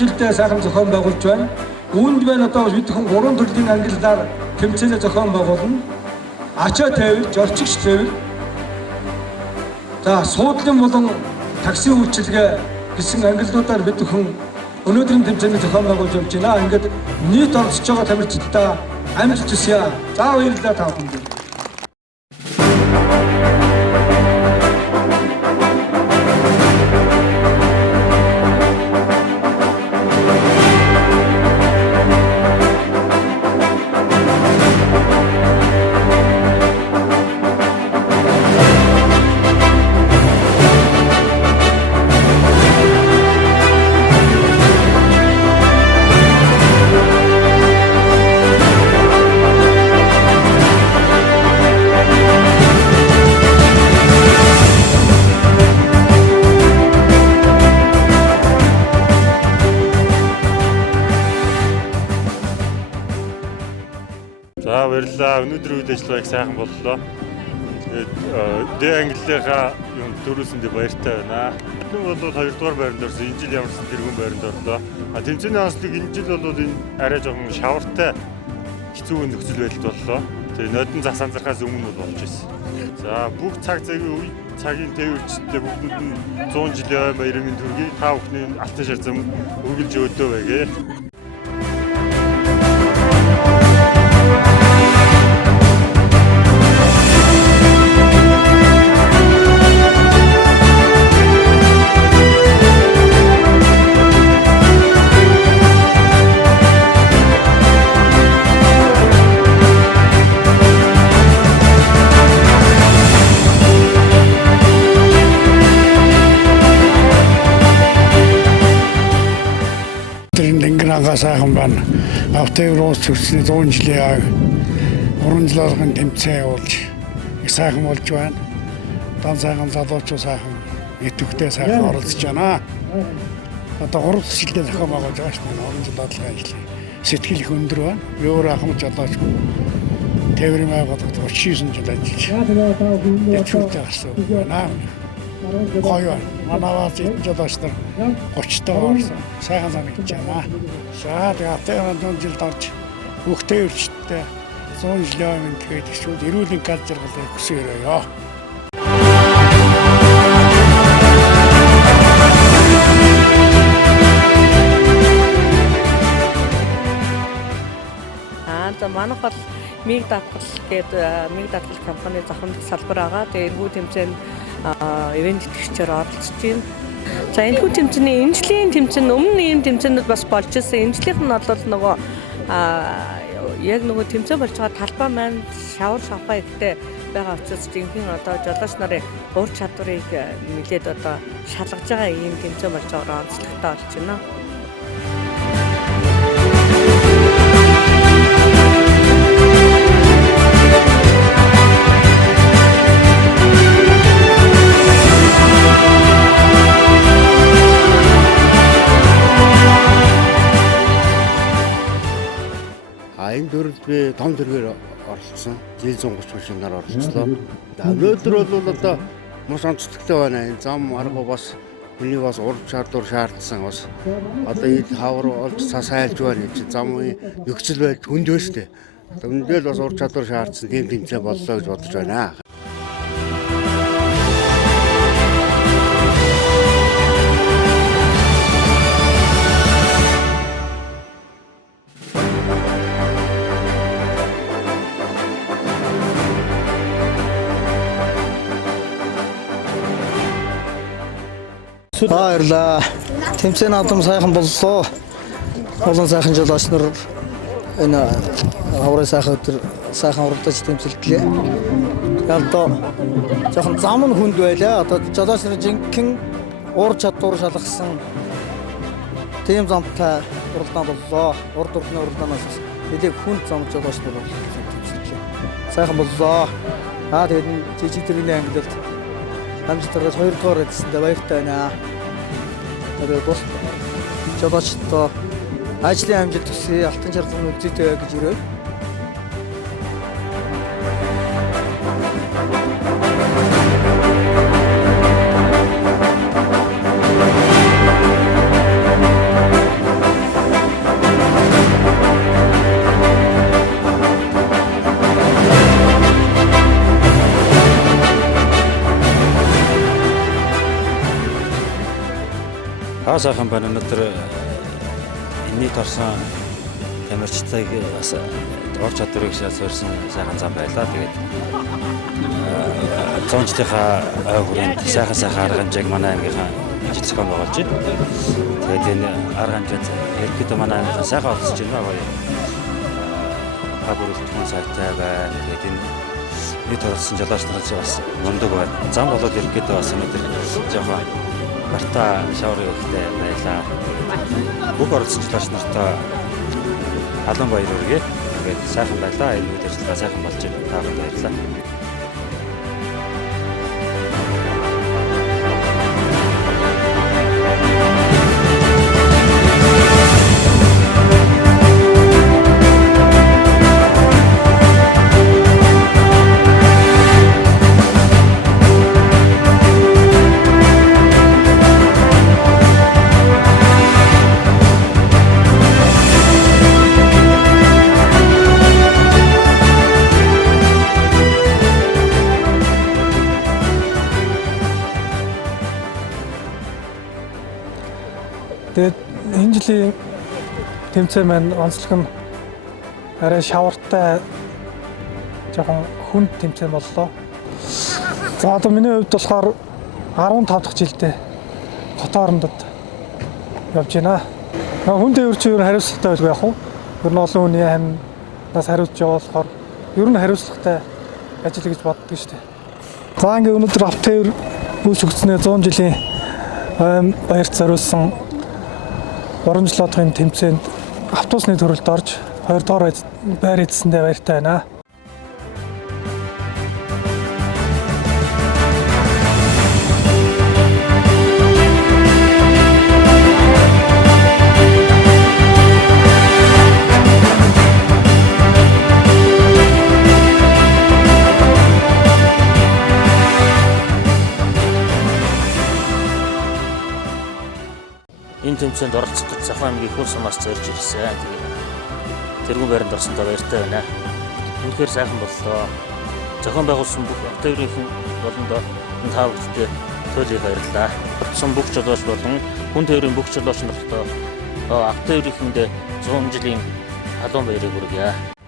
жилдээ сайхан зохион байгуулж байна. Үүнд байна одоо бид хүн 3 төрлийн ангиллаар тэмцээнэ зохион байгуулна. Ачаа тээвэр, жолчигч тээвэр. За суудлын болон такси үйлчилгээ гэсэн ангиллуудаар бид хүн өнөөдрийн тэмцээний зохион байгуулж явж байна. Ингээд нийт оролцож байгаа тамирчидаа амжилт хүсье. За баярлалаа та бүхэнд. За баярлалаа. Өнөөдөр үйл ажиллагаа их сайхан боллоо. Тэгээд дэ англигаа юм дөрүүлсэндээ баяртай байна. Энэ бол 2 дугаар байранд орсон. Энэ жил ямарсан тэргүүн байранд орлоо. Тэмцээний онцлог энэ жил бол энэ арай жоохон шавартай хэцүү нөхцөл байдалд боллоо. Тэгээд нодон зах санзархаас өмнө бол болж ирсэн. За бүх цагийн тээвэрчдээ бүгдэнд нь 100 жилийн баярын төргийг та бүхний алтан шар зам үргэлж өдөө байгээ. Сайхан байна. Автоевроос төрсний 100 жилийн урамжлалгын тэмцээн явуулж их сайхан болж байна. Дан сайхан залуучууд сайхан идэвхтэй сайхан оролцож байна. Одоо 3 жилдээ зохион байгуулж байгаа шүү дээ. Урамжлалгын ажил. Сэтгэл их өндөр байна. Би өөрөө ахмад жолооч тээврийн байгууллагад 39 жил ажиллаж яцуутай гарсан байна. Гоё. Манаваас энэ жолооч нар 30 орсон. Сайхан санагдаж байна. За тэгээд 100 жилд орж бүх тээвэрчдээ 100 жилийн өмнө тэгээд эсвэл эрүүлийн гал жаргалыг хүсээрээ. За манайх бол миг даатгал гэдэг миг даатгал компани зохиомжтой салбар байгаа. Тэгээд эргүү тэмцээнд ивент итгэгчээр оролцож байна. За энэ хүү тэмцээний энэ жилийн тэмцээн өмнө ийм тэмцээнүүд бас болж ирсэн. Энэ жилийнх нь бол нөгөө яг нөгөө тэмцээн болж байгаа талбай маань шавар шавхаа ихтэй байгаа учраас жинхэнэ одоо жолооч нарын ур чадварыг нэлээд одоо шалгаж байгаа ийм тэмцээн болж байгаа онцлогтой болж байна. Энэ дөрөвд би том төргээр оролцсон. Жил 130 машинаар оролцлоо. Өнөөдөр бол одоо маш онцлогтой байна. Энэ зам арга бас хүний бас ур чадвар шаардсан бас одоо энэ хавар олж сайлж байна. Энэ замын нөхцөл байдал хүнд байна шүү дээ. Өнөөдөр бас ур чадвар шаардсан тийм тэмцээн боллоо гэж бодож байна. Баярлалаа. Тэмцээн адам сайхан боллоо. Олон сайхан жолооч нар энэ хаврын сайхан уралдаж тэмцэлтлээ. Одоо жоохон зам нь хүнд байлаа. Одоо жолооч нар жинхэнэ ур чадвар шалгасан тийм замтай уралдаан боллоо. Урд урдны уралдаанаас нэлээд хүнд зам жолооч нар тэмцэлтлээ. Сайхан боллоо. Тэгээд жижиг төрлийн ангилалд амжилттай 2 дугаар эзэсэндээ баяртай байна. Тэгээд бус жолоочтой ажлын амжилт хүсье, алтан шаргалын үзээтэй гэж өрөө. сайхан байна. Өнөөдөр энэний торсон тамирчдыг бас ор чадварыг сорьсон сайхан зам байлаа. Тэгээд 100 жилийнхаа ой хүрээнд сайхан арга хэмжээг манай ангийнхаа ажил зохион байгуулж байна. Тэгээд энэ арга хэмжээнд ерөнхийдөө манай ангийнхаа сайхан олсож байна гоё. Хабурултхан сайтай байна. Тэгээд энэ нийт оролцсон жолооч нарыг бас мундаг байна. Зам болоод ерөнхийдөө бас өнөөдөр жоохон бартаа шаврын өгөхтэй байлаа. Бүх оролцсон жолооч нартай алан баяр хүргэе. Тэгээд сайхан байлаа. Энэ үед ажиллагаа сайхан болж байна. Та бүхэнд баярлалаа. Тэгээд энэ жилийн тэмцээн маань онцлог нь арай шавартай жоохон хүнд тэмцээн боллоо. За одоо миний хувьд болохоор 15 дахь жилдээ хотоорондод явж байна. Хүн дээр чи ер нь хариуцлагатай байлгүй яах вэ? Ер нь олон хүний амнаас хариуцж явуулахаар ер нь хариуцлагатай ажил гэж боддог шүү дээ. За ингээ өнөөдөр автовер үүс өгснээ 100 жилийн баярт зориулсан урамжлалын тэмцээнд автобусны төрөлд орж 2 дугаар байр эзэсэндээ баяртай байна. Энэ тэмцээнд оролцох гэж Завхан аймгийн Хөр сумаас зорж ирсэн. Тэгээд тэргүүн байранд орсондоо баяртай байна. Үнэхээр сайхан боллоо. Зохион байгуулсан бүх автоврын болондоо энэ та бүхэндээ туйлын баярлалаа. Оролцсон бүх жолооч болон хүн тээврийн бүх жолооч нартаа автоврынхэнд 100 жилийн халуун баярыг хүргье.